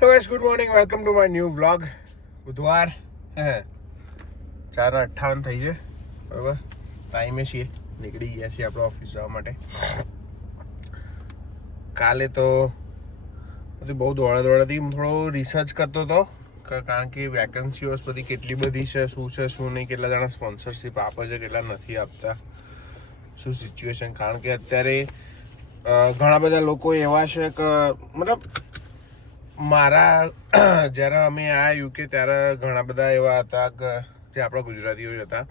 Hello guys, good morning, welcome to my new vlog. બુધવાર 4:58 થઈ છે, બરાબર. ટાઈમે છીએ, નીકળી ગયા છીએ આપણે ઓફિસ જવા માટે. કાલે તો બહુ દોડાદોડ હતી. હું થોડો રિસર્ચ કરતો હતો કારણ કે વેકન્સીઓ બધી કેટલી બધી છે, શું નહીં, કેટલા જણા સ્પોન્સરશિપ આપે છે, કેટલા નથી આપતા, શું સિચ્યુએશન. કારણ કે અત્યારે ઘણા બધા લોકો એવા છે કે મતલબ મારા જ્યારે અમે આવ્યા યુકે ત્યારે ઘણા બધા એવા હતા કે જે આપણા ગુજરાતીઓ જ હતા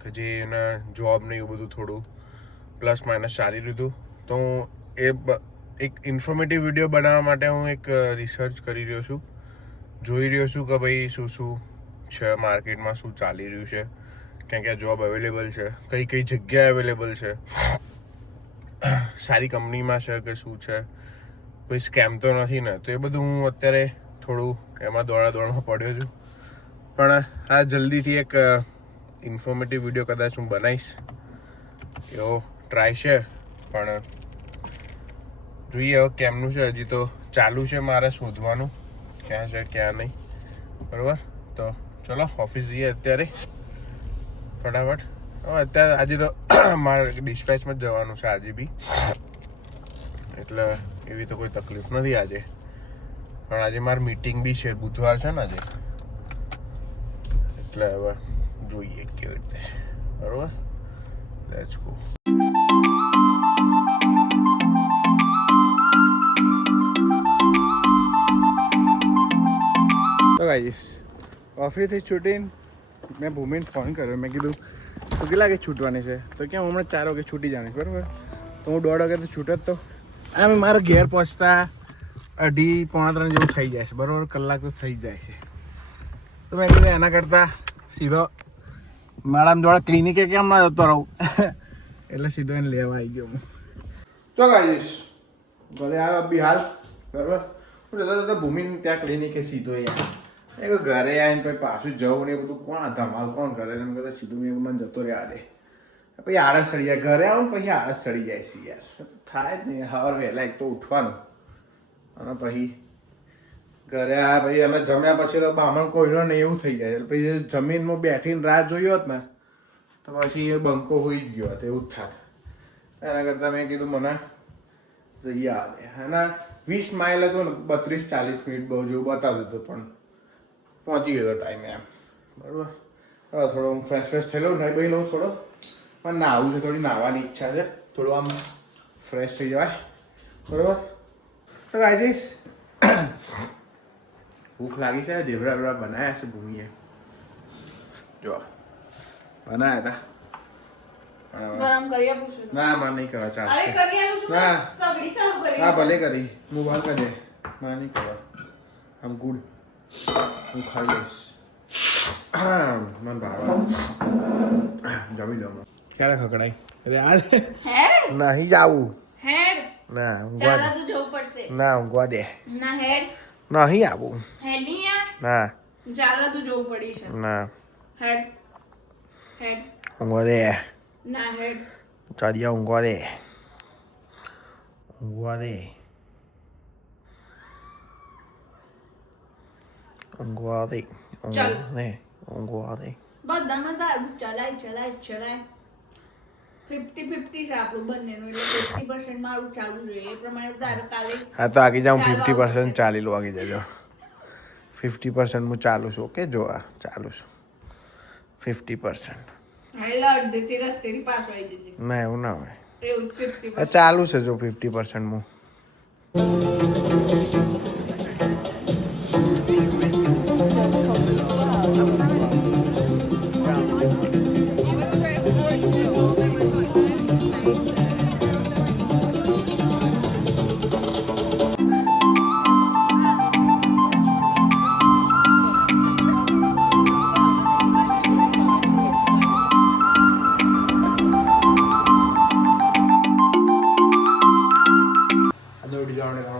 કે જે એને જોબ ને એવું બધું થોડું પ્લસ માઇનસ ચાલી રહ્યું હતું. તો હું એક ઇન્ફોર્મેટિવ વિડીયો બનાવવા માટે હું એક રિસર્ચ કરી રહ્યો છું, જોઈ રહ્યો છું કે ભાઈ શું છે માર્કેટમાં, શું ચાલી રહ્યું છે, ક્યાં ક્યાં જોબ અવેલેબલ છે, કઈ કઈ જગ્યાએ અવેલેબલ છે, સારી કંપનીમાં છે કે શું છે, કોઈ સ્કેમ તો નથી ને. તો એ બધું હું અત્યારે થોડું એમાં દોડમાં પડ્યો છું. પણ આ જલ્દીથી એક ઇન્ફોર્મેટિવ વિડીયો કદાચ હું બનાવીશ એવો ટ્રાય છે. પણ જોઈએ હવે કેમનું છે. હજી તો ચાલુ છે મારે શોધવાનું ક્યાં છે ક્યાં નહીં, બરાબર. તો ચલો ઓફિસ જઈએ અત્યારે ફટાફટ. હવે અત્યારે આજે તો મારે ડિસ્પેચમાં જ જવાનું છે આજે બી, એટલે એવી તો કોઈ તકલીફ નથી આજે. પણ આજે મારી મીટિંગ બી છે, બુધવાર છે ને આજે, એટલે હવે જોઈએ કેવી રીતે, બરાબર. Let's go. તો ગાઈસ, ઓફિસથી છૂટીને મેં ભૂમિને ફોન કર્યો. મેં કીધું તો કેટલા વાગે છૂટવાની છે? તો કેમ હમણાં 4 વાગે છૂટી જવાની, બરાબર. તો હું 1:30 વાગે તો છૂટત. તો આમ મારે ઘેર પહોંચતા 2:30-3 જેવું થઈ જાય છે, બરાબર. કલાક તો થઈ જ જાય છે. તો મેં કીધું એના કરતાં સીધો મેડમ જોડે ક્લિનિકે કેમ ના જતો રહું, એટલે સીધો એને લેવા આવી ગયો હું. તો ગાઈસ, ભલે આવ્યો બી હાલ, બરાબર. હું જતો જતો ભૂમિને ત્યાં ક્લિનિકે સીધો એ ઘરે આવીને પછી પાછું જવું ને એ બધું કોણ ધમાલ કોણ કરે, એમ કરતાં સીધું મેં મને જતો રહ્યા દે. પછી આળસ ચડી જાય, ઘરે આવું પછી આળસ ચડી જાય છે યાર. થાય જ નહીં. સવારે વહેલા એક તો ઉઠવાનું, અને પછી ઘરે આવ્યા પછી અમે જમ્યા પછી તો બામણ કોઈનો નહીં એવું થઈ જાય. પછી જમીનમાં બેઠીને રાહ જોઈ હોત ને તો પછી એ બંકો હોઈ જ ગયો હતો, એવું જ થાત. એના કરતાં મેં કીધું મને જઈએ આવે. એના 20 માઇલ હતો ને, 32-40 મિનિટ બહુ જેવું બતાવતું હતું, પણ પહોંચી ગયો ટાઈમે એમ, બરાબર. હવે થોડો હું ફ્રેશ થયેલો, નહીં બહી લઉં થોડો, પણ નાહવું છે, થોડી નાહવાની ઈચ્છા છે, થોડું આમ ફ્રેશ થઈ જવાય, બરાબર. તો ગાઈસ, ભૂખ લાગી છે. ઢેબરા બેબરા બનાવ્યા છે ભૂમિએ, જો બનાવ્યા હતા. ગરમ કરી આપું છું. ના મારે નહીં કરવા, ચાલ. અરે કરી આપું છું. ના સગડી ચાલુ કરી. હા ભલે કરી, હું બંધ કરી દે. મારે નહીં કરવા, આમ ગુડ, હું ખાઈ લઈશ. મને ભાવે, જમી લઉં. ક્યારે ખકડાઈ અરે હાલ હેડ નહીં જાવું. હેડ ના ઊંઘવા દે. ચાલા તું જવું પડશે. ના ઊંઘવા દે. ના હેડ નહીં આવું. હેડ નહીં આ. ના ચાલા તું જવું પડી છે. ના હેડ હેડ ઊંઘવા દે. ના હેડ ચાલિયા ઊંઘવા દે. ઊંઘવા દે. ઊંઘવા દે. ચાલ. ઊંઘવા દે. બધામાં તારું ચલાય 50-50 છે આપણું બંનેનું, એટલે 50% મારું ચાલુ જોઈએ. એ પ્રમાણે તારે કાલે હા તો આગી જાઉં. ચાલવા 50% ચાલી લો, આગી જજો. 50% હું ચાલું છું. ઓકે, જો આ ચાલું છું 50%. એટલે અડધેથી રસ્તેથી પાછો આવી જશે. ના એવું ના હોય, એવું 50%. ચાલુ છે જો 50% હું.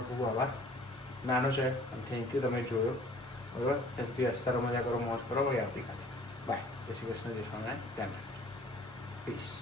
ખૂબ આભાર. નાનો છે, થેન્ક યુ, તમે જોયો, બરાબર. તેથી હસતા રહો, મજા કરો, મોજ કરો. ભાઈ આવતીકાલે બાય. જય શ્રી કૃષ્ણ, જય સ્વામિનારાયણ. ધ્યાન રાખજો. પીસ.